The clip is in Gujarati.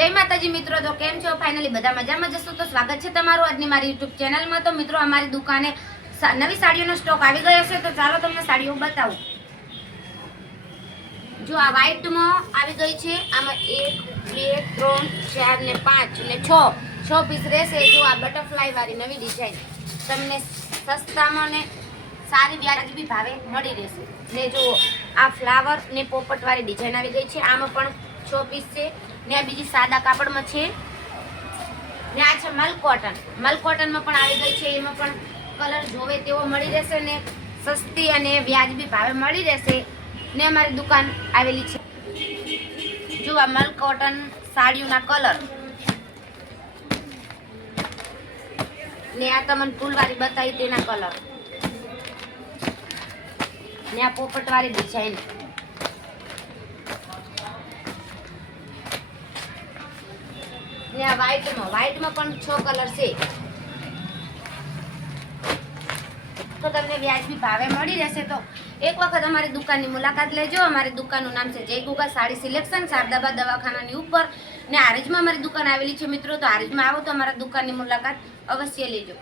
જય માતાજી મિત્રો, તો કેમ છો? ફાઇનલી બધા મજામાં જશો તો સ્વાગત છે તમારું આજની મારી YouTube ચેનલમાં। તો મિત્રો અમારી દુકાને નવી સાડીઓનો સ્ટોક આવી ગયો છે, તો ચાલો તમને સાડીઓ બતાવું। જો આ વ્હાઈટમાં આવી ગઈ છે, આમાં 1 2 3 4 ને 5 ને 6 પીસ રહેશે। જો આ બટરફ્લાય વાળી નવી ડિઝાઇન તમને સસ્તામાં ને સારી વ્યાજબી ભાવે મળી રહેશે। ને જો આ ફ્લાવર ને પોપટ વાળી ડિઝાઇન આવી ગઈ છે, આમાં પણ 6 પીસ છે ને આ બીજી સાદા કાપડમાં છે ને આ છે મલ કોટનમાં પણ આવી ગઈ છે। એમાં પણ કલર જોવે તેવો મળી રહેશે ને સસ્તી અને વ્યાજબી ભાવે મળી રહેશે ને અમારી દુકાન આવેલી છે। જો આ મલ કોટન સાડીઓના કલર ને આ તમને ફૂલવાળી બતાવી તેના કલર ને આ પોપટવાળી ડિઝાઇન ને આ વ્હાઈટમાં પણ 6 કલર છે, તો તમને વ્યાજબી ભાવે મળી રહેશે। તો એક વખત અમારી દુકાનની મુલાકાત લેજો। અમારી દુકાનનું નામ છે જય ગુગા સાડી સિલેક્શન, શારદાબાદ દવાખાનાની ઉપર ને હારીજમાં અમારી દુકાન આવેલી છે મિત્રો। તો હારીજમાં આવો તો અમારા દુકાનની મુલાકાત અવશ્ય લેજો।